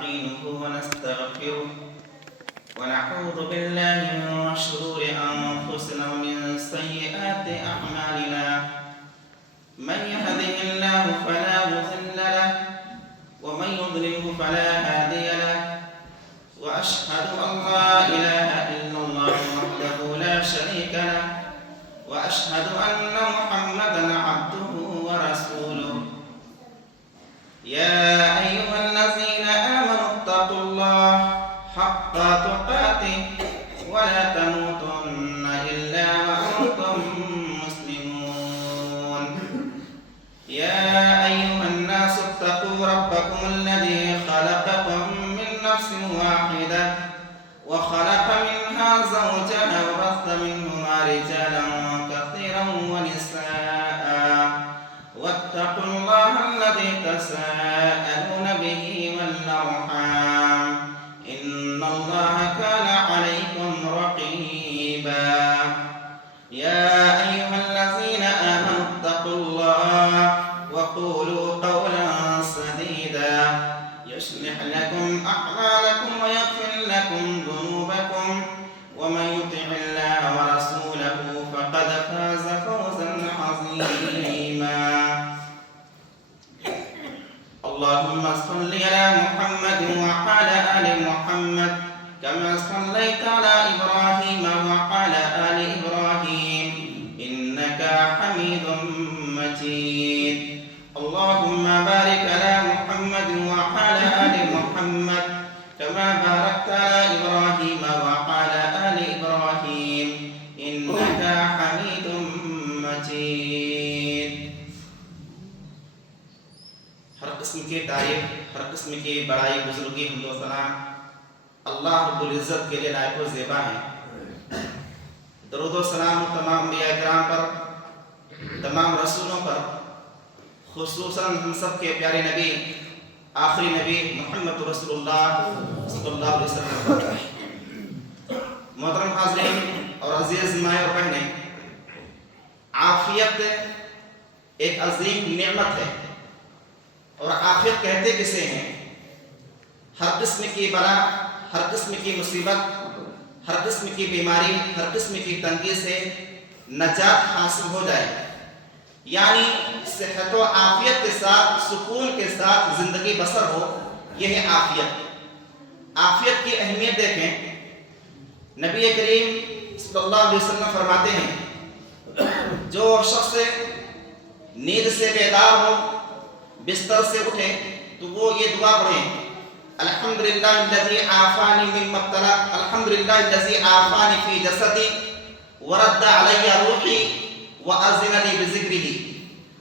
نستعينه ونستغفره ونعوذ بالله من شرور أنفسنا ومن سيئات أعمالنا من يهده الله فلا مضل له ومن يضلله فلا هادي له وأشهد أن لا إله إلا الله وحده لا شريك له وأشهد أن محمدا عبده ورسوله يا أيها الذين آمنوا اتقوا الله حق تقاته ولا تموتن إلا وأنتم مسلمون يا أيها الناس اتقوا ربكم الذي خلقكم من نفس واحدة وخلق منها زوجها وبث منهما رجالا كثيرا ونساء واتقوا الله الذي تساءلون به والأرحام إن الله كان عليكم رقيبا يا أيها الذين آمنوا اتقوا الله وقولوا قولا سديدا يصلح لكم أعمالكم ويغفر لكم ذنوبكم ومن يطع الله ورسوله فقد فاز فوزا عظيما اللهم صل على محمد وعلى آل محمد كما صليت على إبراهيم وعلى آل إبراهيم إنك حميد مجيد اللهم بارك على محمد وعلى آل محمد كما باركت على إبراهيم وعلى آل إبراهيم إنك حميد مجيد ہر قسم کی تعریف، ہر قسم کی بڑائی، بزرگی، حمد و ثنا اللہ رب العزت کے لیے لائق و زیبا ہے۔ درود و سلام تمام انبیاء کرام پر، تمام رسولوں پر، خصوصاً ہم سب کے پیارے نبی، آخری نبی محمد رسول اللہ صلی اللہ علیہ وسلم۔ محترم حاضرین اور عزیز مائیں اور بہنیں، عافیت ایک عظیم نعمت ہے، اور عافیت کہتے کسے ہیں؟ ہر قسم کی بلا، ہر قسم کی مصیبت، ہر قسم کی بیماری، ہر قسم کی تنگی سے نجات حاصل ہو جائے، یعنی صحت و عافیت کے ساتھ، سکون کے ساتھ زندگی بسر ہو، یہ ہے عافیت۔ عافیت کی اہمیت دیکھیں، نبی کریم صلی اللہ علیہ وسلم فرماتے ہیں جو شخص نیند سے بیدار ہو، بستر سے اٹھے تو وہ یہ دعا پڑھیں، الحمدللہ الذی عافانی مما ابتلا، الحمدللہ الذی عافانی فی جسدی ورد علی روحی وأذن لی بذکرہ۔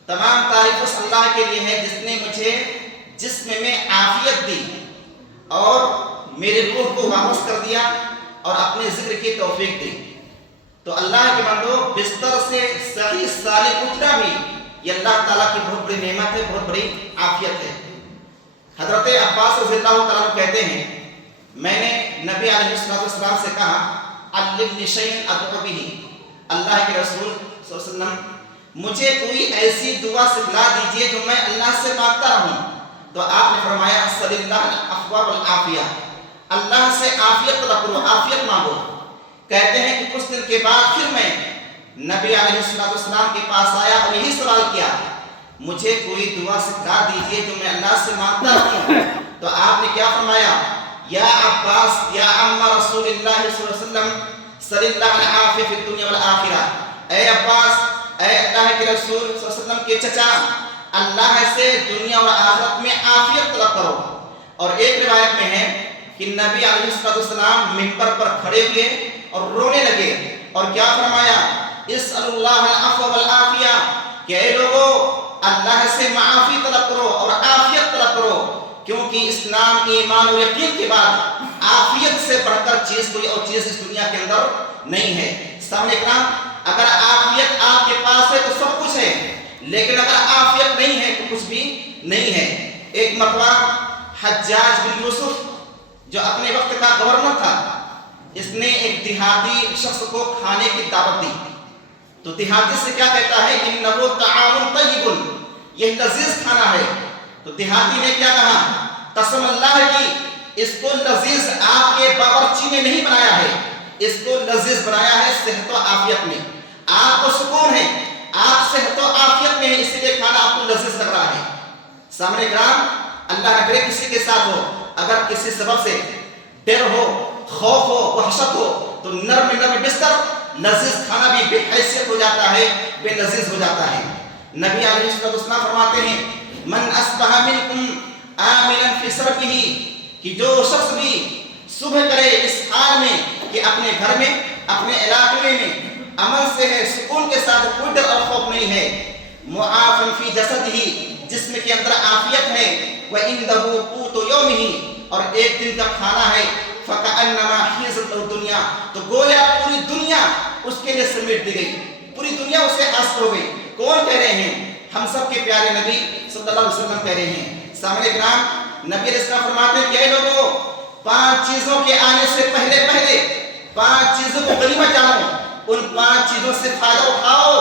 تمام تعریف اس اللہ کے لیے ہے جس نے مجھے جسم میں عافیت دی اور میرے روح کو واپس کر دیا اور اپنے ذکر کی توفیق دی۔ تو اللہ کے بندو، بستر سے صحیح سالم اٹھنا بھی یہ اللہ تعالیٰ کی بہت بڑی نعمت ہے، بہت بڑی عافیت ہے۔ حضرت عباس رضی اللہ تعالیٰ کہتے ہیں میں نے نبی علیہ السلام سے کہا علمنی شیئا ادعو بہ، اللہ کے رسول صلی اللہ علیہ وسلم مجھے کوئی ایسی دعا سکھلا دیجئے جو میں اللہ سے مانگتا رہوں۔ تو آپ نے فرمایا صلی اللہ العفو والعافیہ، اللہ سے عافیت طلب کرو، عافیت مانگو۔ کہتے ہیں کہ کچھ دن کے بعد پھر میں نبی علیہ السلام کے پاس آیا اور یہی سوال کیا مجھے کوئی دعا سکھلا دیجئے جو میں اللہ سے مانگتا ہوں۔ تو آپ نے کیا فرمایا؟ یا عباس یا عم رسول اللہ صلی اللہ علیہ وسلم صلی اللہ العافیہ فی الدنیا والآخرہ، اے عباس، اے اللہ کے رسول صلی اللہ علیہ وسلم کے چچا، اللہ سے دنیا و آخرت میں عافیت طلب کرو۔ اور ایک روایت میں ہے کہ نبی علیہ السلام منبر پر کھڑے ہوئے اور رونے لگے اور کیا فرمایا؟ اسأل اللہ العفو والعافیہ، کہ اے لوگو اللہ سے معافی طلب کرو اور عافیت طلب کرو، کیونکہ اسلام، ایمان اور یقین کے بعد عافیت سے بڑھ کر چیز کوئی اور چیز اس دنیا کے اندر نہیں ہے۔ سامنے کرام، اگر عافیت آپ کے پاس ہے تو سب کچھ ہے، لیکن اگر عافیت نہیں ہے تو کچھ بھی نہیں ہے۔ ایک مرتبہ حجاج بن یوسف جو اپنے وقت کا گورنر تھا، اس نے ایک دیہاتی شخص کو کھانے کی دعوت دی، تو دیہاتی سے کیا کہتا ہے؟ انہو طعام طیب، یہ لذیذ کھانا ہے۔ تو دیہاتی نے کیا کہا؟ قسم اللہ کی اس کو لذیذ آپ کے باورچی نے نہیں بنایا ہے، اس کو لذیذ بنایا ہے صحت و عافیت میں۔ آپ کو سکون ہے، آپ صحت و عافیت میں ہیں، اس لیے کھانا آپ کو لذیذ لگ رہا ہے۔ سامنے کرام، اللہ نہ کرے کسی کے ساتھ ہو، اگر کسی سبب سے ڈر ہو، خوف ہو، وحشت ہو، تو نرم بستر لذیذ کھانا بھی بے حیثیت ہو جاتا ہے، بے لذیذ ہو جاتا ہے۔ نبی علیہ السلام فرماتے ہیں من اصبح منکم آمنا فی سربہ، کہ جو شخص بھی صبح کرے اس حال میں کہ اپنے گھر میں، اپنے علاقے میں امن سے ہے، سکون کے ساتھ، کوئی ڈر اور خوف نہیں ہے، معافن فی جسدہ، جسم کے اندر عافیت ہے، وَإِنْدَهُ قُوتُ يَوْمِهِ، اور ایک دن کا کھانا ہے، فَكَأَنَّمَا حِيزَتْ الدُّنْيَا، تو گویا پوری دنیا اس کے لیے سمیٹ دی گئی، پوری دنیا اسے حاصل ہو گئی۔ کون کہہ رہے ہیں؟ ہم سب کے پیارے نبی صلی اللہ علیہ وسلم کہہ رہے ہیں۔ سامنے کرام، نبی علیہ السلام فرماتے ہیں کہ اے لوگوں، 5 چیزوں کے آنے سے پہلے 5 چیزوں کو غنیمت جانو، ان 5 چیزوں سے فائدہ اٹھاؤ۔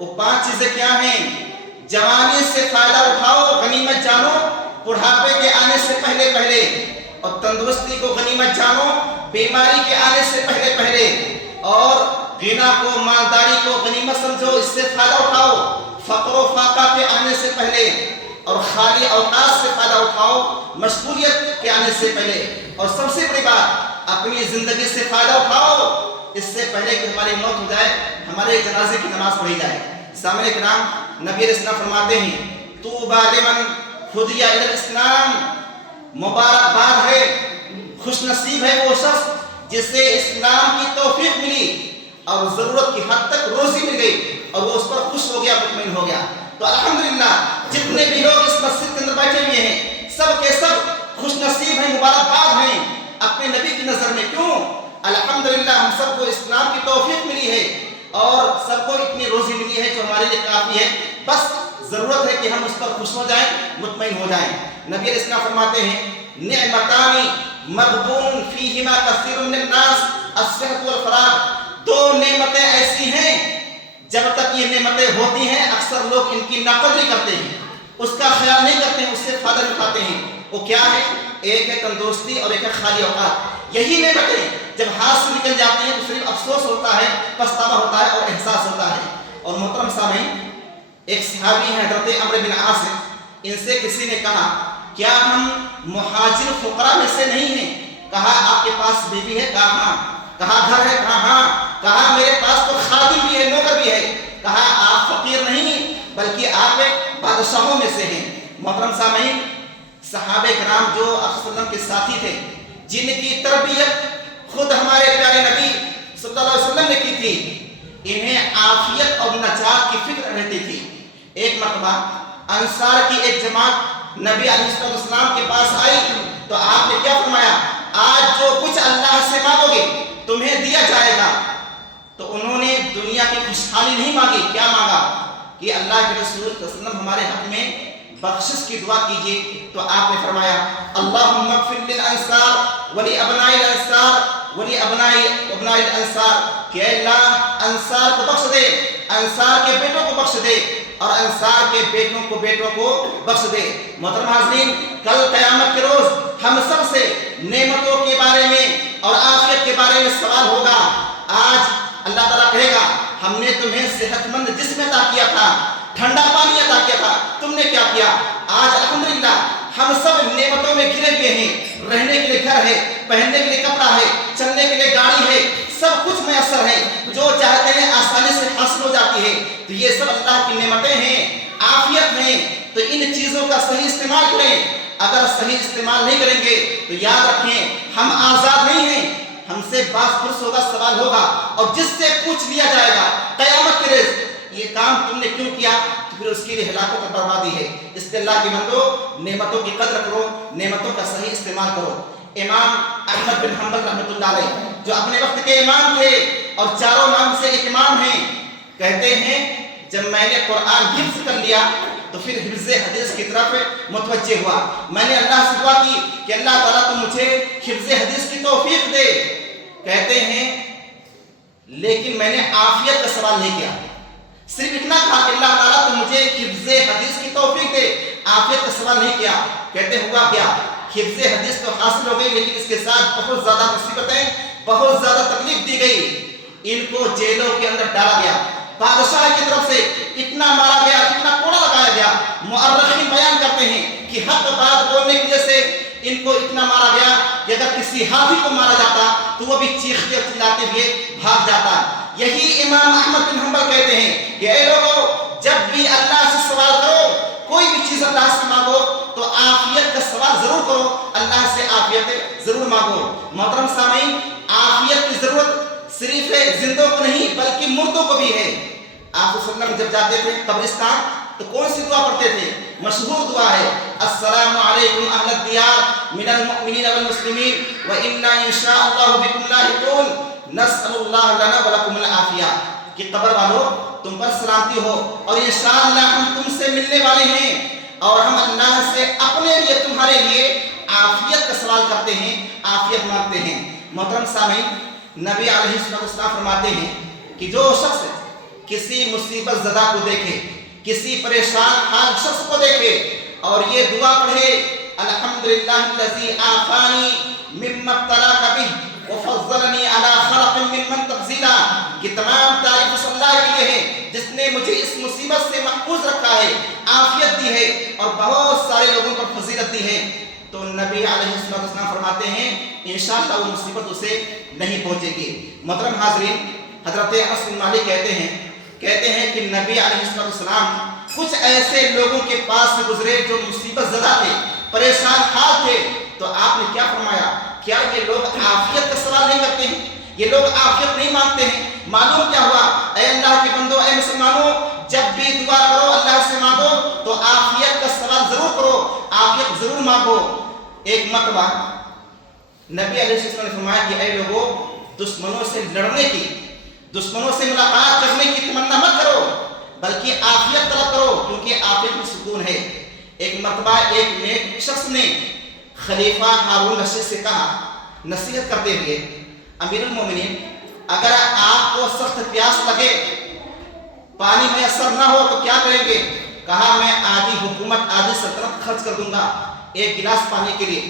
وہ 5 چیزیں کیا ہیں؟ جوانی سے فائدہ اٹھاؤ، غنیمت جانو، بڑھاپے کے آنے سے پہلے، اور تندرستی کو غنیمت جانو، بیماری کے آنے سے پہلے، اور غنا کو، مالداری کو غنیمت سمجھو، اس سے فائدہ اٹھاؤ، فقر و فاقہ کے آنے سے پہلے، اور خالی اوقات سے فائدہ اٹھاؤ، مشغولیت کے آنے سے پہلے، اور سب سے بڑی بات، اپنی زندگی سے فائدہ اٹھاؤ اس سے پہلے کہ ہماری موت ہو جائے، ہمارے جنازے کی نماز پڑھی جائے۔ سامنے کرام، نبی علیہ السلام فرماتے ہیں طوبیٰ لمن ہدی الی الاسلام، مبارکباد ہے، خوش نصیب ہے وہ شخص جسے اسلام کی توفیق ملی اور ضرورت کی حد تک روزی مل گئی اور وہ اس پر خوش ہو گیا، مطمئن ہو گیا۔ تو الحمدللہ جتنے بھی لوگ اس مسجد کے اندر بیٹھے ہوئے ہیں، سب کے سب خوش نصیب ہیں، مبارکباد ہیں اپنے نبی کی نظر میں۔ کیوں؟ الحمدللہ ہم سب کو اسلام کی توفیق ملی ہے اور سب کو اتنی روزی ملی ہے جو ہمارے لیے کافی ہے، بس ضرورت ہے کہ ہم اس پر خوش ہو جائیں، مطمئن ہو جائیں۔ نبی علیہ السلام فرماتے ہیں نعمتان مغبون فیہما کثیر من الناس، الصحت والفراغ، 2 نعمتیں ایسی ہیں جب تک یہ نعمتیں ہوتی ہیں اکثر لوگ ان کی ناقدری کرتے ہیں، اس کا خیال نہیں کرتے ہیں، اس سے فائدہ اٹھاتے ہیں۔ وہ کیا ہے؟ ایک ہے تندرستی اور ایک ہے خالی اوقات۔ یہی نعمتیں جب ہاتھ سے نکل جاتی ہیں تو صرف افسوس ہوتا ہے، پچھتاوا ہوتا ہے اور احساس ہوتا ہے۔ اور محترم سامعین، ایک صحابی ہیں حضرت عمرو بن عاص، ان سے کسی نے کہا کیا ہم مہاجر فقراء میں سے نہیں ہیں؟ کہا آپ کے پاس بیوی ہے؟ کہا ہاں۔ کہا گھر ہے؟ کہا ہاں۔ کہا میرے پاس تو خادم بھی ہے، نوکر بھی ہے۔ کہا آپ فقیر نہیں بلکہ آپ بادشاہوں میں سے ہیں۔ محترم سامعین، صحابہ کرام جو آپ صلی اللہ علیہ وسلم کے ساتھی تھے، جن کی تربیت خود ہمارے پیارے نبی صلی اللہ علیہ وسلم نے کی تھی، انہیں عافیت اور نجات کی فکر رہتی تھی۔ ایک مرتبہ انصار کی ایک جماعت نبی علیہ السلام کے پاس آئی تو آپ نے کیا فرمایا؟ آج جو کچھ اللہ سے مانگو گے تمہیں دیا جائے گا۔ تو انہوں نے دنیا کی خوشحالی نہیں مانگی، کیا مانگا کہ اللہ کے رسول صلی اللہ علیہ وسلم ہمارے حق میں بخشش کی دعا کیجیے۔ تو آپ نے فرمایا اللہم اغفر للانصار ولی ابناء الانصار ولی ابناء الانصار، کہ اے اللہ انصار کو بخش دے، انصار کے بیٹوں کو بخش دے اور انصار کے بیٹوں کو بخش دے۔ محترم حاضرین، کل قیامت کے روز ہم سب سے نعمتوں کے بارے میں اور عافیت کے بارے میں سوال ہوگا۔ آج اللہ تعالیٰ کہے گا ہم نے تمہیں صحت مند جسم عطا کیا تھا، ٹھنڈا پانی عطا کیا تھا، تم نے کیا کیا؟ آج الحمدللہ ہم سب نعمتوں میں گھرے ہوئے ہیں، رہنے کے لیے گھر ہے، پہننے کے لیے کپڑا ہے، چلنے کے لیے گاڑی ہے، سب کچھ میسر ہے، جو چاہتے ہیں آسانی سے حاصل ہو جاتی ہے۔ تو یہ سب اللہ کی نعمتیں ہیں، عافیت ہیں، تو ان چیزوں کا صحیح استعمال کریں۔ اگر صحیح استعمال نہیں کریں گے تو یاد رکھیں ہم آزاد نہیں ہیں، ہم سے باس پرس ہوگا، سوال ہوگا، اور جس سے پوچھ لیا جائے گا قیامت کے روز یہ کام تم نے کیوں کیا، تو پھر اس کے لیے ہلاکت اور بربادی ہے۔ اس لیے اللہ کے بندو نعمتوں کی قدر کرو، نعمتوں کا صحیح استعمال کرو۔ امام احمد بن حنبل رحمۃ اللہ علیہ جو اپنے وقت کے امام تھے اور چاروں امام سے ایک امام ہیں، کہتے ہیں جب میں نے قرآن حفظ کر لیا تو پھر حفظ حدیث کی طرف متوجہ ہوا۔ میں نے اللہ سے دعا کی کہ اللہ تعالیٰ تو مجھے حفظ حدیث کی توفیق دے۔ کہتے ہیں لیکن میں نے عافیت کا سوال نہیں کیا، صرف اتنا کہا کہ اللہ تعالیٰ تو مجھے حفظ حدیث کی توفیق دے، عافیت کا سوال نہیں کیا۔ کہتے ہوا کیا حفظ حدیث تو حاصل ہو گئی، لیکن اس کے ساتھ بہت زیادہ مصیبتیں، بہت زیادہ تکلیف دی گئی. ان کو جیلوں کے اندر ڈالا گیا، بادشاہ کی طرف سے اتنا مارا گیا، اتنا کوڑا لگایا گیا. مؤرخین بیان کرتے ہیں کہ حق بات بولنے کی وجہ سے ان کو اتنا مارا گیا کہ اگر کسی ہاتھی کو مارا جاتا تو وہ بھی چیختے اور چلاتے ہوئے بھاگ جاتا. یہی امام احمد بن حنبل کہتے ہیں کہ اے لوگوں، جب بھی اللہ سے سوال کرو، کوئی بھی چیز اللہ سے مانگو تو عافیت کا سوال ضرور کرو، اللہ سے عافیت ضرور مانگو. محترم سامعین، عافیت کی ضرورت صرف زندوں کو نہیں بلکہ مردوں کو بھی ہے. آپ صلی اللہ علیہ وسلم جب جاتے تھے قبرستان تو کون سی دعا پڑھتے تھے؟ مشہور دعا ہے السلام علیکم اہل الدیار من المؤمنین والمسلمین وانا ان شاء اللہ بکم لاحقون نسأل اللہ لنا ولکم العافیہ، کہ قبر والوں تم پر سلامتی ہو اور انشاءاللہ ہم تم سے ملنے والے ہیں اور ہم اللہ سے اپنے لیے تمہارے لیے عافیت کا سوال کرتے ہیں، عافیت مانگتے ہیں. محترم سامعین، نبی علیہ السلام فرماتے ہیں کہ جو شخص کسی مصیبت زدہ کو دیکھے، کسی پریشان حال شخص کو دیکھے اور یہ دعا پڑھے الحمدللہ الذی عافانی مما ابتلاک بہ وفضلنی علی خلق ممن تفضیلا، کہ تمام تعریف اس اللہ کے لیے ہے جس نے مجھے اس مصیبت سے محفوظ رکھا ہے، عافیت دی ہے اور بہت سارے لوگوں پر فضیلت دی ہے. تو نبی علیہ السلام فرماتے ہیں انشاءاللہ وہ مصیبت اسے نہیں پہنچے گی. محترم حاضرین، حضرت انس بن مالک کہتے ہیں کہ نبی علیہ السلام کچھ ایسے لوگوں کے پاس سے گزرے جو مصیبت زدہ تھے، پریشان حال تھے، تو آپ نے کیا فرمایا؟ کیا یہ لوگ عافیت کا سوال نہیں کرتے ہیں؟ یہ لوگ عافیت نہیں مانگتے ہیں؟ معلوم کیا ہوا؟ اے اللہ کے بندو، اے مسلمانوں، جب بھی دعا کرو اللہ سے مانگو تو عافیت کا سوال ضرور کرو، عافیت ضرور مانگو. ایک مرتبہ نبی علیہ السلام نے فرمایا کہ اے لوگوں، دشمنوں سے لڑنے کی، دشمنوں سے ملاقات کرنے کی تمنا مت کرو بلکہ عافیت طلب کرو، کیونکہ عافیت میں سکون ہے. ایک مرتبہ ایک نیک شخص نے خلیفہ ہارون رشید سے کہا نصیحت کرتے ہوئے، امیر المومنین، اگر آپ کو سخت پیاس لگے، پانی میسر نہ ہو تو کیا کریں گے؟ کہا میں آدھی حکومت، آدھی سلطنت خرچ کر دوں گا ایک گلاس پانی کے لیے،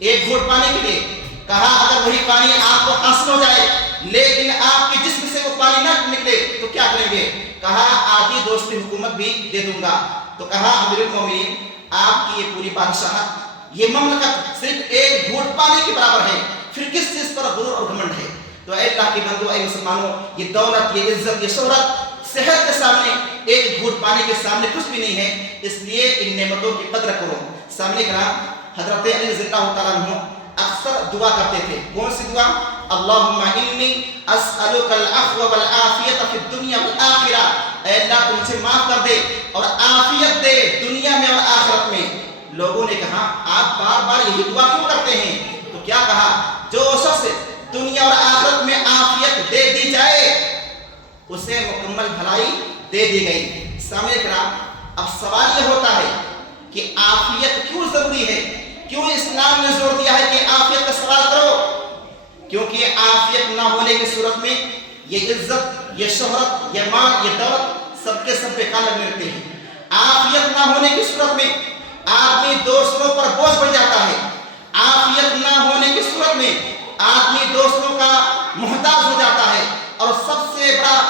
ایک گھونٹ پانی کے لیے. کہا اگر وہی پانی آپ کو حاصل ہو جائے لیکن آپ کے جسم سے وہ پانی نہ نکلے تو کیا کریں گے؟ کہا آدھی دوسری حکومت بھی دے دوں گا. تو کہا امیر المومنین، آپ کی یہ پوری بادشاہت، یہ مملکت صرف ایک گھونٹ پانی کے برابر ہے، پھر کس چیز پر غرور اور گھمنڈ ہے؟ تو اے اللہ کے بندو، اے مسلمانوں، یہ دولت، یہ عزت، یہ شہرت صحت کے سامنے، ایک گھونٹ پانی کے سامنے کچھ بھی نہیں ہے. اس لیے ان نعمتوں کی قدر کرو. سامنے کرام، حضرت علی رضی اللہ تعالیٰ عنہ اکثر دعا کرتے تھے. کون سی دعا؟ اللہم انی اسألک العفو والعافیت فی الدنیا والآخرہ، اے اللہ تو مجھے معاف کر دے اور عافیت دے دنیا میں اور آخرت میں. لوگوں نے کہا آپ بار بار یہی دعا کیوں کرتے ہیں؟ تو کیا کہا؟ جو شخص دنیا اور آخرت میں عافیت دے دی جائے اسے مکمل بھلائی دے دی گئی. سامنے کرام، اب سوال یہ ہوتا ہے کہ عافیت کیوں ضروری ہے؟ کیوں اسلام نے زور دیا ہے کہ عافیت کا سوال کرو؟ کیونکہ عافیت نہ ہونے کی صورت میں یہ عزت، یہ شہرت، یہ مال، یہ دولت سب کے سب بیکار لگنے لگتے ہیں. عافیت نہ ہونے کی صورت میں آدمی دوسروں پر بوجھ بن جاتا ہے. عافیت نہ ہونے کی صورت میں آدمی دوسروں کا محتاج ہو جاتا ہے. اور سب سے بڑا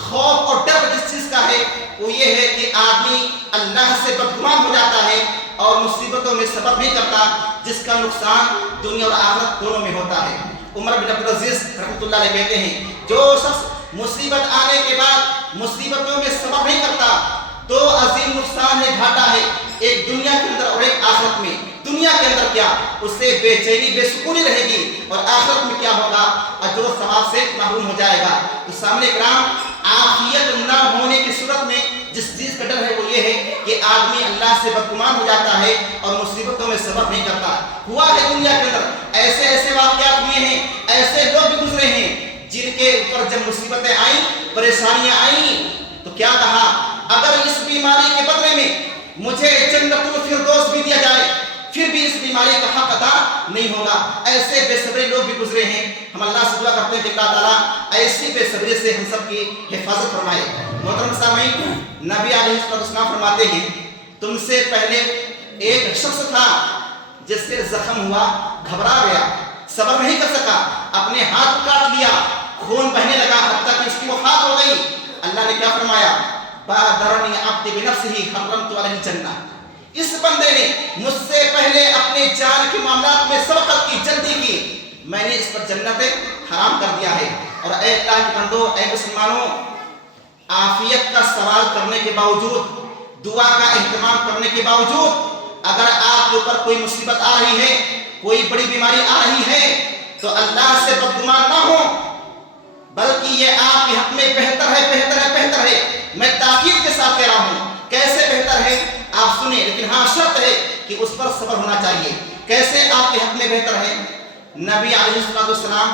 خوف اور ڈر جس چیز کا ہے وہ یہ ہے کہ آدمی اللہ سے بدگمان ہو جاتا ہے اور مصیبتوں میں صبر نہیں کرتا، جس کا نقصان دنیا اور آخرت دونوں میں ہوتا ہے. عمر بن عبدالعزیز رحمۃ اللہ علیہ کہتے ہیں جو شخص مصیبت آنے کے بعد مصیبتوں میں صبر نہیں کرتا تو عظیم نقصان ہے، گھاٹا ہے، ایک دنیا کے اندر اور ایک آخرت میں. دنیا کے اندر کیا؟ اس سے بے چینی، بے سکونی رہے گی، اور آخرت میں کیا ہوگا؟ اجر و ثواب سے محروم ہو جائے گا. تو سامنے کرام، عافیت نہ ہونے کی صورت میں جس چیز کا ڈر ہے وہ یہ ہے کہ آدمی اللہ سے بدگمان ہو جاتا ہے اور مصیبتوں میں صبر نہیں کرتا. ہوا ہے دنیا کے اندر ایسے ایسے واقعات ہوئے ہیں، ایسے لوگ بھی گزرے ہیں جن کے اوپر جب مصیبتیں آئیں، پریشانیاں آئیں تو کیا کہا؟ اگر اس بیماری کے بدلے میں مجھے جنت الفردوس بھی دیا جائے پھر بھی اس بیماری کا حق ادا نہیں ہوگا. ایسے بے صبری لوگ بھی گزرے ہیں. ہم اللہ سے دعا کرتے ہیں کہ اللہ تعالیٰ ایسی بے صبری سے ہم سب کی حفاظت فرمائے. محترم سامعین، نبی علیہ السلام فرماتے ہیں تم سے پہلے ایک شخص تھا جس سے زخم ہوا گھبرا گیا, صبر نہیں کر سکا, اپنے ہاتھ کاٹ لیا, خون بہنے لگا حتیٰ کہ اس کی وفات ہو گئی. اللہ نے کیا فرمایا, بادرنی عبدی بنفسہ حرمت علیہ الجنہ, اس بندے نے مجھ سے پہلے اپنے جان کے معاملات میں سبقت کی, جلدی کی, میں نے اس پر جنت حرام کر دیا ہے. اور اے اللہ کے بندو, اے مسلمانوں, عافیت کا سوال کرنے کے باوجود, دعا کا اہتمام کرنے کے باوجود, اگر آپ کے اوپر کوئی مصیبت آ رہی ہے, کوئی بڑی بیماری آ رہی ہے, تو اللہ سے بدگمان نہ ہو, بلکہ یہ آپ کے حق میں بہتر ہے, بہتر ہے, بہتر ہے. میں تاکید کے ساتھ کہہ رہا ہوں, کیسے بہتر ہے آپ سنیں, لیکن ہاں شرط ہے کہ اس پر صبر ہونا چاہیے. کیسے آپ کے حق میں بہتر ہے؟ نبی علیہ السلام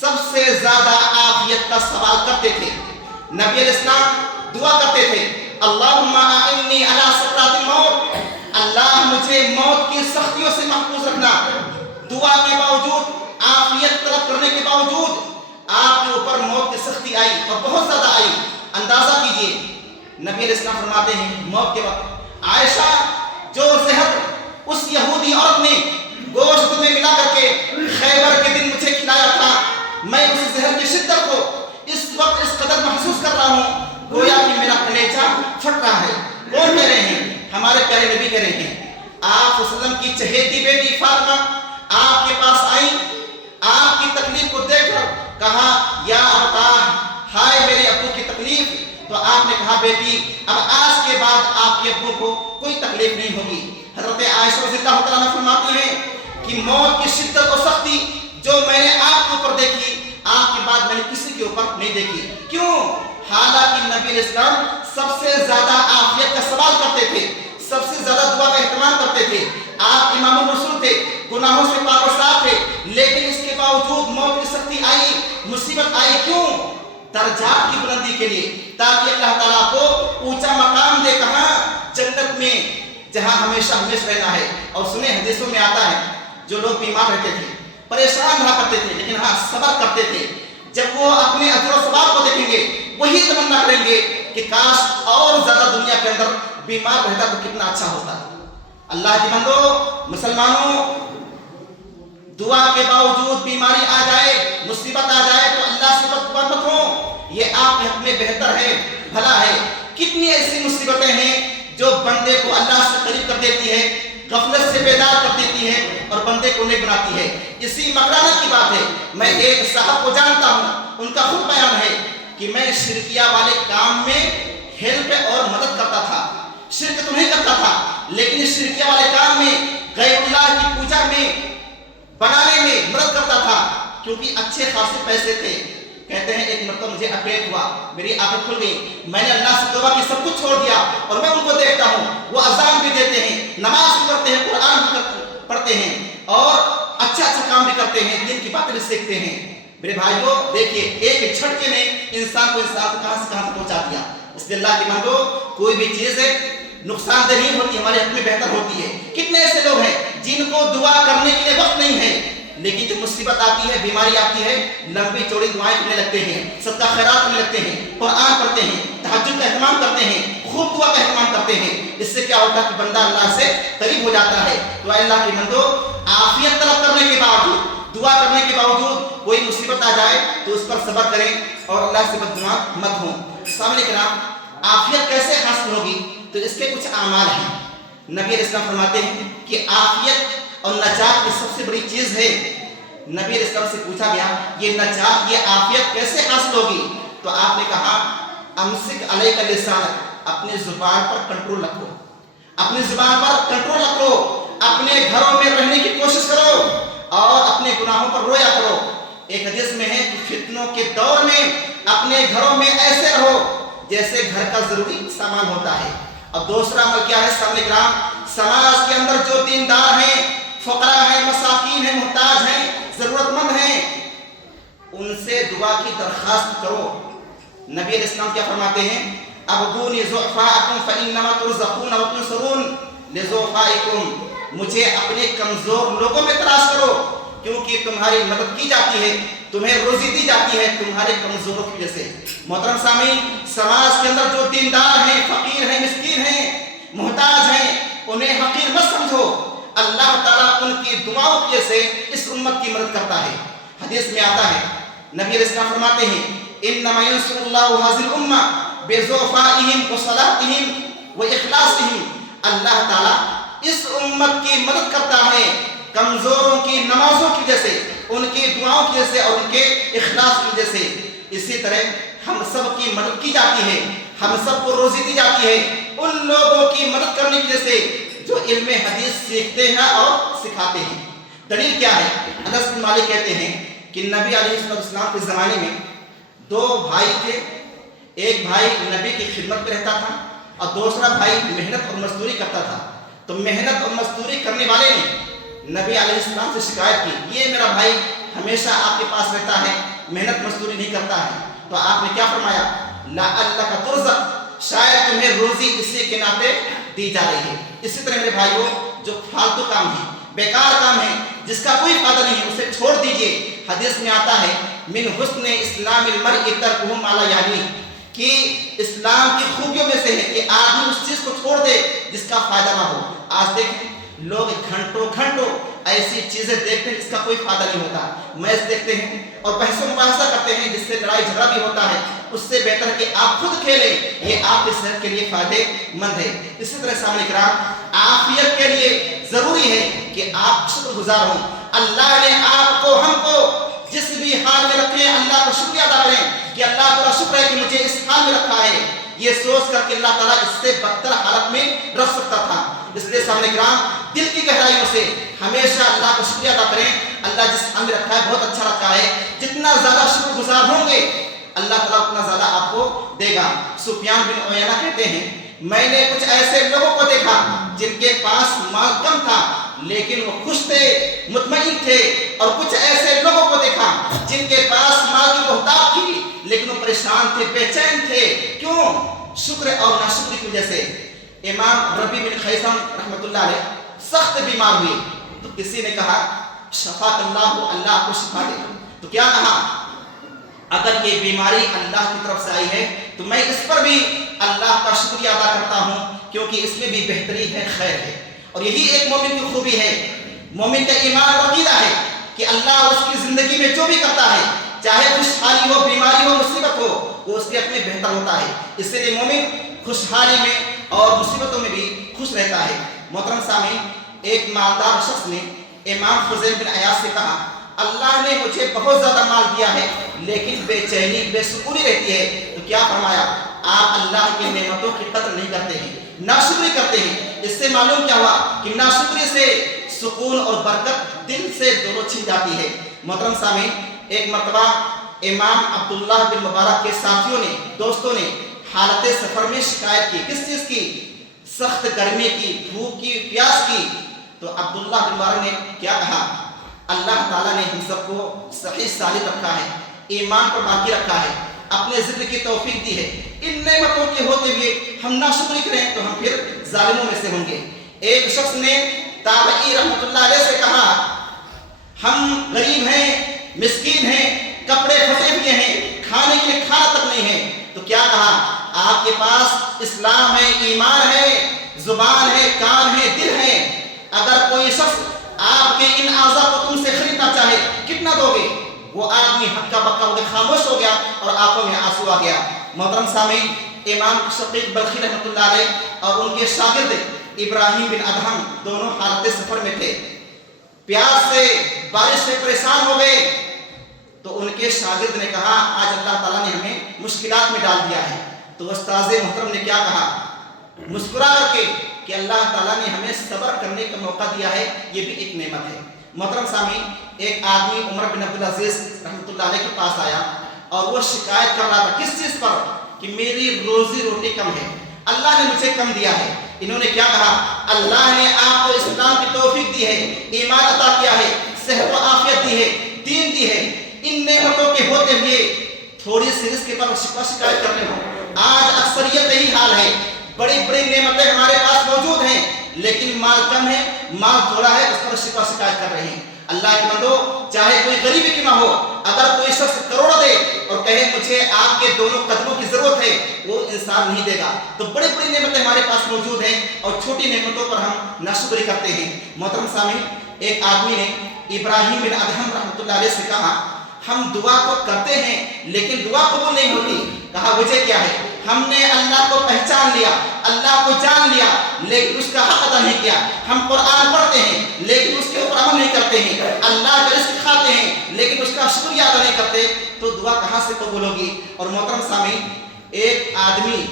سب سے زیادہ عافیت کا سوال کرتے تھے. نبی علیہ السلام دعا کرتے تھے, اللہم اعنی علی سکرات الموت, اللہ مجھے موت کی سختیوں سے محفوظ رکھنا. دعا کے باوجود, عافیت طلب کرنے کے باوجود, آپ کے اوپر موت کی سختی آئی اور بہت زیادہ آئی. اندازہ کیجئے, نبی علیہ السلام فرماتے ہیں موت کے وقت, عائشہ جو زہر اس یہودی عورت نے گوشت میں ملا کر کے خیبر کے دن مجھے کھلایا تھا, میں اس زہر کی شدت کو اس وقت اس قدر محسوس کر رہا ہوں, گویا کہ میرا کلیجہ پھٹ رہا ہے. کون کہہ رہے ہیں؟ ہمارے پیارے نبی کہہ رہے ہیں. آپ صلی اللہ علیہ وسلم کی چہیتی بیٹی فاطمہ آپ کے پاس آئی, آپ کی تکلیف کو دیکھ کر کہا, یا ابتاہ, ہائے میرے ابو کی تکلیف. تو آپ نے کہا, بیٹی اب آج کے بعد آپ کے ابو کو کوئی تکلیف نہیں ہوگی. حضرت عائشہ رضی اللہ تعالیٰ عنہا فرماتی ہیں کہ موت کی شدت اور سختی جو میں نے آپ کے اوپر دیکھی, آپ کے بعد میں نے کسی کے اوپر نہیں دیکھی. کیوں؟ حالانکہ نبی علیہ السلام سب سے زیادہ عافیت کا سوال کرتے تھے, سب سے زیادہ دعا کا اہتمام کرتے تھے. آپ امام الرسول تھے, گناہوں سے پاک و صاف تھے, لیکن اس کے باوجود موت کی سختی آئی, مصیبت آئی. کیوں؟ درجات کی بلندی کے لیے, تاکہ اللہ تعالیٰ کو اونچا مقام دے. کہاں؟ جنت میں, جہاں ہمیشہ ہمیشہ رہنا ہے. اور سنیں, حدیثوں میں آتا ہے جو لوگ بیمار رہتے تھے, پریشان رہا کرتے تھے, لیکن ہاں صبر کرتے تھے, جب وہ اپنے اجر و ثواب کو دیکھیں گے وہی تمنا کریں گے کہ کاش اور زیادہ دنیا کے اندر بیمار رہتا تو کتنا اچھا ہوتا. اللہ کے بندو, مسلمانوں, دعا کے باوجود بیماری آ جائے, مصیبت آ جائے تو اللہ سے بدگمان مت ہو, یہ آپ کے حق میں بہتر ہے, بھلا ہے. کتنی ایسی مصیبتیں ہیں جو بندے کو اللہ سے قریب کر دیتی ہے, غفلت سے بیدار کر دیتی ہے اور بندے کو نیک بناتی ہے. اسی مکرانہ کی بات ہے, میں ایک صاحب کو جانتا ہوں, ان کا خود بیان ہے کہ میں شرکیہ والے کام میں ہیلپ اور مدد کرتا تھا, شرک تو نہیں کرتا تھا, لیکن اس شرکیہ والے کام میں, غیر اللہ کی پوجا میں, بنانے میں مدد کرتا تھا, کیونکہ اچھے خاصے پیسے تھے. کہتے ہیں ایک مرتبہ مجھے اٹیک ہوا, میری آنکھیں کھل گئی, میں نے اللہ سے توبہ کی, سب کچھ چھوڑ دیا, اور میں ان کو دیکھتا ہوں وہ اذان بھی دیتے ہیں, نماز بھی پڑھتے ہیں, قرآن بھی پڑھتے ہیں, اور اچھا اچھا کام بھی کرتے ہیں, دین کی باتیں بھی سیکھتے ہیں. میرے بھائیو دیکھیے, ایک جھٹکے نے انسان کو کہاں سے پہنچا دیا. اس لیے اللہ کے بندو, کوئی بھی چیز ہے نقصان دہ نہیں ہوتی, ہمارے حق میں بہتر ہوتی ہے. کتنے ایسے لوگ ہیں جن کو دعا کرنے کے لیے وقت نہیں ہے, لیکن جب مصیبت آتی ہے, بیماری آتی ہے, لمبی چوڑی دعائیں کرنے لگتے ہیں, صدقہ خیرات کرنے لگتے ہیں, قرآن پڑھتے ہیں, تہجد کا اہتمام کرتے ہیں, خوب دعا کا اہتمام کرتے ہیں. اس سے کیا ہوتا ہے کہ بندہ اللہ سے قریب ہو جاتا ہے. تو اللہ کے بندو, عافیت طلب کرنے کے باوجود, دعا کرنے کے باوجود کوئی مصیبت آ جائے تو اس پر صبر کریں اور اللہ سے بدگمان مت ہوں. سامنے کرام, عافیت کیسے حاصل ہوگی؟ تو اس کے کچھ اعمال ہیں. نبی علیہ السلام فرماتے ہیں کہ عافیت اور نجات کی سب سے بڑی چیز ہے. نبی علیہ السلام سے پوچھا گیا, یہ نجات, یہ عافیت کیسے حاصل ہوگی؟ تو آپ نے کہا, امسک علیک لسانک, اپنی زبان پر کنٹرول رکھو, اپنی زبان پر کنٹرول رکھو, اپنے گھروں میں رہنے کی کوشش کرو اور اپنے گناہوں پر رویا کرو. ایک حدیث میں ہے کہ فتنوں کے دور میں اپنے گھروں میں ایسے رہو جیسے گھر کا ضروری سامان ہوتا ہے. اور دوسرا عمل کیا ہے؟ سامنے کرام, سماج کے اندر جو دیندار ہیں, فقراء ہیں, مساکین ہیں, محتاج ہیں, ضرورت مند ہیں, ان سے دعا کی درخواست کرو. نبی علیہ السلام کیا فرماتے ہیں, ابدونی ضعفاءکم فانما ترزقون وتنصرون لضعفائکم, مجھے اپنے کمزور لوگوں میں تلاش کرو کیونکہ تمہاری مدد کی جاتی ہے, تمہیں روزی دی جاتی ہے تمہارے کمزوروں کی وجہ سے. محترم سامعین, سماج کے اندر جو دیندار ہیں, فقیر ہیں, مسکین ہیں, محتاج ہیں, انہیں حقیر مت سمجھو. اللہ تعالیٰ ان کی دعاؤں کی وجہ سے اس امت کی مدد کرتا ہے۔ حدیث میں آتا ہے، نبی علیہ السلام فرماتے ہیں انما ینصر اللہ ھذی الامہ بضعفائہم وصلاحہم واخلاصہم، اللہ تعالیٰ اس امت کی مدد کرتا ہے کمزوروں کی نمازوں کی وجہ سے، ان کی دعاؤں کی وجہ سے اور ان کے اخلاص کی وجہ سے۔ اسی طرح ہم سب کی مدد کی جاتی ہے، ہم سب کو روزی دی جاتی ہے ان لوگوں کی مدد کرنے کی وجہ سے جو علم حدیث سیکھتے ہیں اور سکھاتے ہیں۔ دلیل کیا ہے؟ انس بن مالک کہتے ہیں کہ نبی علیہ السلام کے زمانے میں دو بھائی تھے، ایک بھائی نبی کی خدمت میں رہتا تھا اور دوسرا بھائی محنت اور مزدوری کرتا تھا۔ تو محنت اور مزدوری کرنے والے نے نبی علیہ السلام سے شکایت کی، یہ میرا بھائی ہمیشہ آپ کے پاس رہتا ہے، محنت مزدوری نہیں کرتا ہے۔ تو آپ نے کیا فرمایا؟ لعلک ترزق، شاید تمہیں روزی اسی کے ناطے دی جا رہی ہے۔ اسی طرح میرے بھائیوں، جو فالتو کام ہے، بیکار کام ہے، جس کا کوئی فائدہ نہیں ہے، اسے چھوڑ دیجئے۔ حدیث میں آتا ہے من حسن اسلام المرء ترکہ ما لا یعنیہ، کہ اسلام کی خوبیوں میں سے ہے کہ آدمی اس چیز کو چھوڑ دے جس کا فائدہ نہ ہو۔ آج دیکھیں لوگ گھنٹوں ایسی چیزیں دیکھتے ہیں جس کا کوئی فائدہ نہیں ہوتا، میچ دیکھتے ہیں اور بحث و مباحثہ کرتے ہیں جس سے لڑائی جھگڑا بھی ہوتا ہے۔ اس سے بہتر ہے کہ آپ خود کھیلیں، یہ آپ کی صحت کے لیے فائدے مند ہے۔ اسی طرح سامنے کرام، عافیت کے لیے ضروری ہے کہ آپ شکر گزار ہوں۔ اللہ نے آپ کو ہم کو جس بھی حال میں رکھے ہیں، اللہ کا شکریہ ادا کریں کہ اللہ تعالیٰ شکر ہے کہ مجھے اس حال میں رکھا ہے۔ یہ سوچ کر کے اللہ تعالیٰ اس سے بدتر حالت میں رکھ سکتا تھا۔ اس لیے سامنے کرام، دل کی گہرائیوں سے ہمیشہ اللہ کا شکریہ ادا کریں۔ اللہ جس حال میں رکھا ہے بہت اچھا رکھا ہے، جتنا زیادہ شکر گزار ہوں گے اللہ تعالیٰ اتنا زیادہ آپ کو دے گا۔ سفیان بن عیینہ کہتے ہیں میں نے کچھ ایسے لوگوں کو دیکھا جن کے پاس مال کم تھا لیکن وہ خوش تھے، مطمئن تھے، اور کچھ ایسے لوگوں کو دیکھا جن کے پاس مال کی بہتات تھی لیکن وہ پریشان تھے، بے چین تھے۔ کیوں؟ شکر اور ناشکری کی وجہ سے۔ امام ربیع بن خیثم رحمۃ اللہ علیہ سخت بیمار ہوئے تو کسی نے کہا شفاک اللہ، اللہ آپ کو شفا دے۔ تو کیا کہا؟ اگر یہ بیماری اللہ کی طرف سے آئی ہے تو میں اس پر بھی اللہ کا شکریہ ادا کرتا ہوں کیونکہ اس میں بھی بہتری ہے، خیر ہے۔ اور یہی ایک مومن کی خوبی ہے، مومن کا ایمان اور عقیدہ ہے کہ اللہ اس کی زندگی میں جو بھی کرتا ہے، چاہے خوشحالی ہو، بیماری ہو، مصیبت ہو، وہ اس کے اپنے بہتر ہوتا ہے۔ اس لیے مومن خوشحالی میں اور مصیبتوں میں بھی خوش رہتا ہے۔ محترم سامعین، ایک مالدار شخص نے امام فضیل بن عیاض سے کہا اللہ نے مجھے بہت زیادہ مال دیا ہے لیکن بے چینی، بے سکونی رہتی ہے۔ تو کیا فرمایا؟ آپ اللہ کی نعمتوں کی قدر نہیں کرتے ہیں، ناشکری کرتے ہیں۔ اس سے معلوم کیا ہوا کہ ناشکری سے سکون اور برکت دل سے دونوں چھن جاتی ہے۔ محترم سامعین، ایک مرتبہ امام عبداللہ بن مبارک کے ساتھیوں نے، دوستوں نے حالت سفر میں شکایت کی۔ کس چیز کی؟ سخت گرمی کی، بھوک کی، پیاس کی۔ تو عبداللہ بن مبارک نے کیا کہا؟ اللہ تعالیٰ نے ہم سب کو صحیح سالم رکھا ہے، ایمان پر باقی رکھا ہے، اپنے ذکر کی توفیق دی ہے۔ ان نعمتوں کے ہوتے ہوئے ہم ناشکری کریں تو ہم پھر ظالموں میں سے ہوں گے۔ ایک شخص نے تابعی رحمۃ اللہ علیہ سے کہا ہم غریب ہیں، مسکین ہیں، کپڑے پھٹے ہوئے ہیں، کھانے کے لیے کھانا تک نہیں ہے۔ تو کیا کہا؟ آپ کے پاس اسلام ہے، ایمان ہے، زبان ہے، کان ہے، دل ہے، اگر کوئی شخص آپ کے ان اعضاء کو تم سے خریدنا چاہے کتنا دو گے؟ وہ آدمی ہکا بکا ہو گیا، خاموش ہو گیا اور آنکھوں میں آنسو آ گیا۔ محترم سامعین، امام شقیق بلخی رحمۃ اللہ علیہ اور ان کے شاگرد ابراہیم بن ادہم دونوں حالت سفر میں تھے، پیاس سے، بارش سے پریشان ہو گئے۔ تو ان کے شاگرد نے کہا آج اللہ تعالیٰ نے ہمیں مشکلات میں ڈال دیا ہے۔ تو استاذ محترم نے کیا کہا مسکرا کر کے کہ اللہ تعالیٰ نے ہمیں صبر کرنے کا موقع دیا ہے، یہ بھی ایک نعمت ہے۔ محترم سامعین، ایک آدمی عمر بن عبدالعزیز رحمۃ اللہ علیہ کے پاس آیا اور وہ شکایت کر رہا تھا کس چیز پر؟ کہ میری روزی روٹی کم ہے، اللہ نے مجھے کم دیا ہے۔ انہوں نے کیا کہا؟ اللہ نے آپ کو اسلام کی توفیق دی ہے، ایمان عطا کیا ہے، صحت و عافیت دی ہے، دین دی ہے، ان نعمتوں کے ہوتے ہوئے تھوڑی سی رزق پر شکایت کر رہے ہو۔ آج اکثریت یہی حال ہے، بڑی بڑی نعمتیں ہمارے پاس موجود ہیں لیکن مال کم ہے، مال تھوڑا ہے، اس پر شکایت کر رہے ہیں۔ اللہ کے بندو، چاہے کوئی غریبی کیوں نہ ہو، اگر کوئی شخص کروڑ دے اور کہے مجھے آپ کے دونوں قدموں کی ضرورت ہے، وہ انسان نہیں دے گا۔ تو بڑی بڑی نعمتیں ہمارے پاس موجود ہیں اور چھوٹی نعمتوں پر ہم ناشکری کرتے ہیں۔ محترم سامعین، ایک آدمی نے ابراہیم بن ادہم رحمۃ اللہ علیہ سے کہا ہم دعا تو کرتے ہیں لیکن دعا قبول نہیں ہوتی۔ کہا وجہ کیا ہے؟ ہم نے اللہ کو پہچان لیا، اللہ کو جان لیا، لیکن اس کا حق ادا نہیں کیا۔ ہم قرآن پڑھتے ہیں لیکن اس کے اوپر عمل نہیں کرتے ہیں، اللہ کا رزق کھاتے ہیں لیکن اس کا شکریہ ادا نہیں کرتے، تو دعا کہاں سے قبول ہوگی؟ اور محترم سامعین، ایک آدمی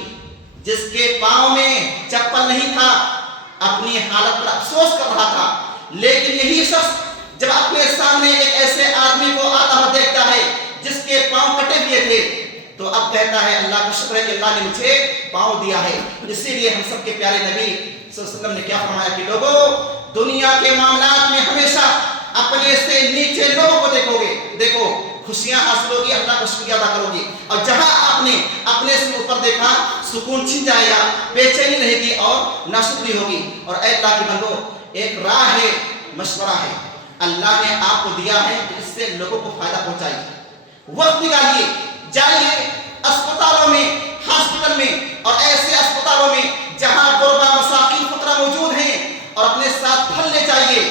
جس کے پاؤں میں چپل نہیں تھا اپنی حالت پر افسوس کر رہا تھا، لیکن یہی شخص جب اپنے سامنے ایک ایسے آدمی کو آتا ہوا دیکھتا ہے جس کے پاؤں کٹے ہوئے تھے تو اب کہتا ہے اللہ کا شکر ہے کہ اللہ نے مجھے پاؤں دیا ہے۔ اسی لیے ہم سب کے پیارے نبی صلی اللہ علیہ وسلم نے کیا فرمایا کہ لوگوں، دنیا کے معاملات میں ہمیشہ اپنے سے نیچے لوگوں کو دیکھو، خوشیاں حاصل ہوگی، اللہ کا شکریہ ادا کرو گی، اور جہاں آپ نے اپنے سے اوپر دیکھا سکون چھن جائے گا، بے چینی رہے گی اور ناشکری ہوگی۔ اور اے اللہ کے بندو، ایک راہ ہے، مشورہ ہے، اللہ نے آپ کو دیا ہے تو اس سے لوگوں کو فائدہ پہنچائیے، وقت نکالیے، جائیے اسپتالوں میں، ہاسپٹل میں اور ایسے اسپتالوں میں جہاں غربا مساکین فقراء موجود ہیں، اور اپنے ساتھ پھل لے جائیے۔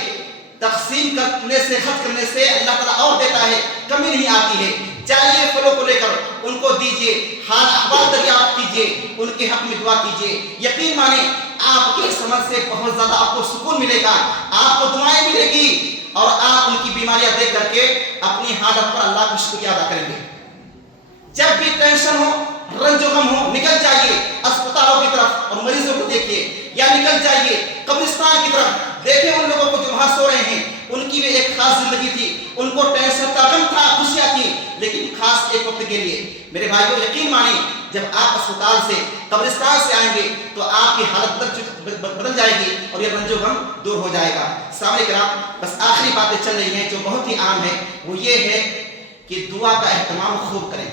تقسیم کرنے سے، خرچ کرنے سے اللہ تعالیٰ اور دیتا ہے، کمی نہیں آتی ہے۔ جائیے پھلوں کو لے کر ان کو دیجیے، حال احوال دریافت کیجیے، ان کے حق میں دعا کیجیے۔ یقین مانیں آپ کی سمجھ سے بہت زیادہ آپ کو سکون ملے گا، آپ کو دعائیں ملے گی، اور آپ ان کی بیماریاں دیکھ کر کے اپنی حالت پر اللہ کا شکریہ ادا کریں گے۔ جب بھی ٹینشن ہو، رنج و غم ہو، نکل جائیے اسپتالوں کی طرف اور مریضوں کو دیکھیے، یا نکل جائیے قبرستان کی طرف، دیکھیں ان لوگوں کو جو وہاں سو رہے ہیں، ان کی بھی ایک خاص زندگی تھی، ان کو ٹینشن کا غم تھا، خوشیاں تھیں، لیکن خاص ایک وقت کے لیے۔ میرے بھائیوں، یقین مانیں جب آپ اسپتال سے، قبرستان سے آئیں گے تو آپ کی حالت بدل جائے گی اور یہ رنج و غم دور ہو جائے گا۔ سامنے کرام، بس آخری باتیں چل رہی ہیں جو بہت ہی عام ہے، وہ یہ ہے کہ دعا کا اہتمام خوب کریں،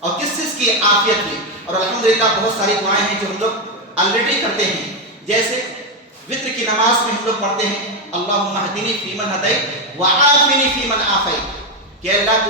اور کس چیز کی؟ عافیت کی۔ اور الحمدللہ بہت ساری دعائیں ہیں جو ہم لوگ آلریڈی کرتے ہیں، جیسے وتر کی نماز میں ہم لوگ پڑھتے ہیں اللہم اہدنی فیمن ہدیت وعافنی فیمن عافیت، کہ اللہ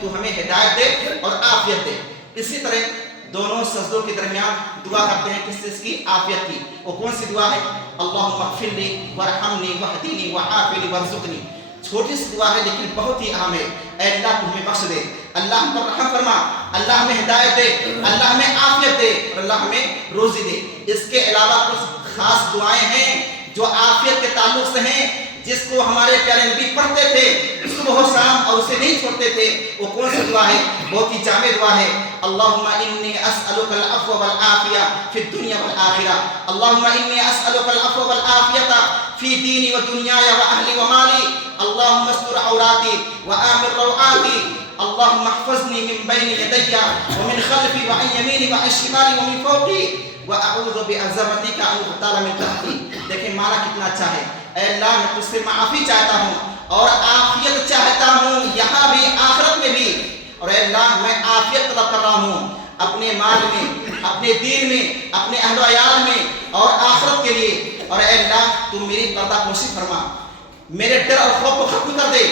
تو ہمیں ہدایت دے اور عافیت دے۔ اسی طرح دونوں سجدوں کے درمیان دعا کرتے ہیں کس چیز کی؟ عافیت کی۔ وہ کون سی دعا ہے؟ اللہم اغفر لی وارحمنی واہدنی وعافنی وارزقنی۔ چھوٹی سی دعا ہے لیکن بہت ہی اہم ہے۔ اے اللہ تو ہمیں بخش دے، اللہ ہم پر رحم فرما، اللہ ہمیں ہدایت دے، اللہ ہمیں عافیت دے اور اللہ ہمیں روزی دے۔ اس کے علاوہ کچھ خاص دعائیں ہیں جو عافیت کے تعلق سے ہیں، جس کو ہمارے پیارے نبی پڑھتے تھے صبح و شام اور اسے نہیں چھوڑتے تھے۔ وہ کون سی دعا ہے؟ بہت ہی جامع دعا ہے۔ اللہم انی اسألک العفو والعافیہ فی الدنیا والآخرہ، اللہم انی اسألک العفو والعافیہ فی دینی و دنیای و اہلی و مالی، اللہم استر عوراتی وآمن روعاتی، اللہم احفظنی من بین یدی ومن خلفی وعن یمینی وعن شمالی ومن فوقی وَأَعُوذُ بِعَظَمَتِكَ أَنْ أُغْتَالَ مِنْ تَحْتِي۔ دیکھیں معنی کتنا اچھا ہے۔ اے اللہ میں تجھ سے معافی چاہتا ہوں اور عافیت چاہتا ہوں یہاں بھی آخرت میں بھی، اور اے اللہ میں عافیت طلب کر رہا ہوں اپنے مال میں، اپنے دین میں، اپنے اہل و عیال میں اور آخرت کے لیے۔ اور اے اللہ تو میری پردہ پوشی فرما، میرے ڈر اور خوف کو ختم کر دے۔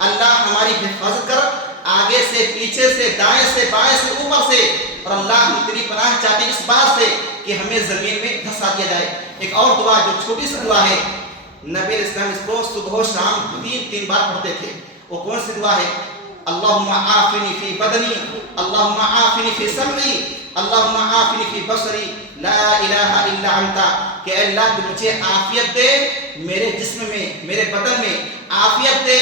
اللہ ہماری حفاظت کر، آگے سے، پیچھے سے، دائیں سے، بائیں سے، اوپر سے، اور اللہ ہم تیری پناہ چاہتے ہیں اس بات سے کہ ہمیں زمین میں دھسا دیا جائے۔ ایک اور دعا جو چھوٹی سی دعا ہے، نبی علیہ السلام اس کو صبح و شام تین بار پڑھتے تھے۔ وہ کون سی دعا ہے؟ اللہم عافنی فی بدنی، اللہم عافنی فی سمعی، اللہم عافنی فی بصری، لا الہ الا انت، کہ اے اللہ تو مجھے عافیت دے میرے جسم میں، میرے بدن میں، عافیت دے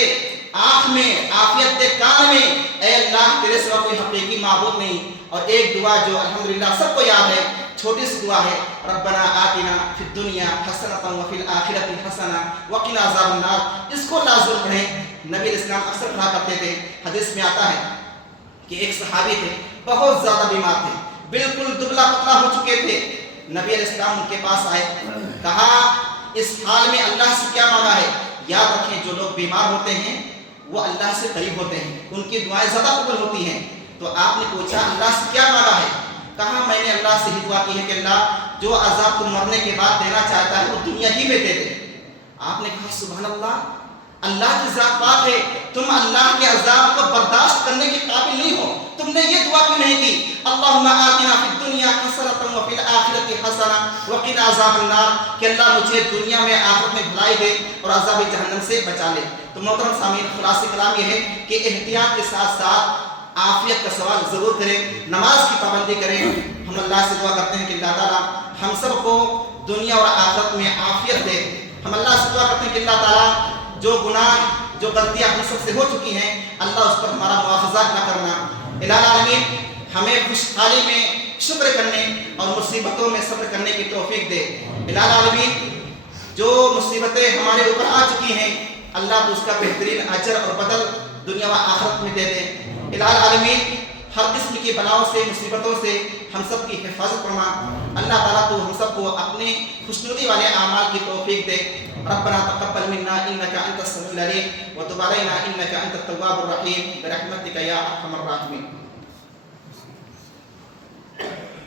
آنکھ میں، عافیت دے کان میں، اے اللہ تیرے سوا کوئی حقیقی معبود نہیں۔ اور ایک دعا جو الحمدللہ سب کو یاد ہے، چھوٹی سی دعا ہے، ربنا آتنا فی الدنیا حسنۃ وفی الآخرۃ حسنۃ وقنا عذاب النار۔ اس کو لازم پڑھیں، نبی علیہ السلام اکثر پڑھا کرتے تھے۔ حدیث میں آتا ہے کہ ایک صحابی تھے، بہت زیادہ بیمار تھے، بالکل دبلا پتلا ہو چکے تھے۔ نبی علیہ السلام ان کے پاس آئے، کہا اس حال میں اللہ سے کیا مانگا ہے؟ یاد رکھیں جو لوگ بیمار ہوتے ہیں وہ اللہ سے قریب ہوتے ہیں، ان کی دعائیں زیادہ قبول ہوتی ہیں۔ تو آپ نے پوچھا اللہ سے کیا مانگا ہے؟ کہا میں نے اللہ سے ہی دعا کی ہے کہ اللہ جو عذاب تم مرنے کے بعد دینا چاہتا ہے وہ دنیا ہی میں دے دے۔ آپ نے کہا سبحان اللہ، اللہ کی ذات پاک ہے، تم اللہ کے عذاب کو برداشت کرنے کے قابل نہیں ہو، تم نے یہ دعا کیوں نہیں کی اللہم آتنا فی الدنیا حسنۃ وفی الآخرۃ حسنۃ وقنا عذاب النار، کہ اللہ مجھے دنیا میں آخرت میں بھلائی دے اور عذاب جہنم سے بچا لے۔ تو محترم سامعین، خلاصہ کلام یہ ہے کہ احتیاط کے ساتھ ساتھ عافیت کا سوال ضرور کریں، نماز کی پابندی کریں۔ ہم اللہ سے دعا کرتے ہیں کہ اللہ تعالیٰ ہم سب کو دنیا اور آخرت میں عافیت دے۔ ہم اللہ سے دعا کرتے ہیں کہ اللہ تعالیٰ جو گناہ جو غلطیاں ہم سب سے ہو چکی ہیں اللہ اس پر ہمارا مواخذہ نہ کرنا۔ الہ العالمین ہمیں خوشحالی میں شکر کرنے اور مصیبتوں میں صبر کرنے کی توفیق دے۔ الہ العالمین جو مصیبتیں ہمارے اوپر آ چکی ہیں اللہ تو اس کا بہترین اجر اور بدل دنیا و آخرت میں دے دے۔ الہ العالمین ہر قسم کی بلاؤں سے مصیبتوں سے ہم سب کی حفاظت فرما۔ اللہ تعالیٰ تو ہم سب کو اپنے خوشنودی والے اعمال کی توفیق دے۔ ربنا تقبل منا انك انت السميع العليم وتب علينا انك انت التواب الرحيم برحمتك يا ارحم الراحمين۔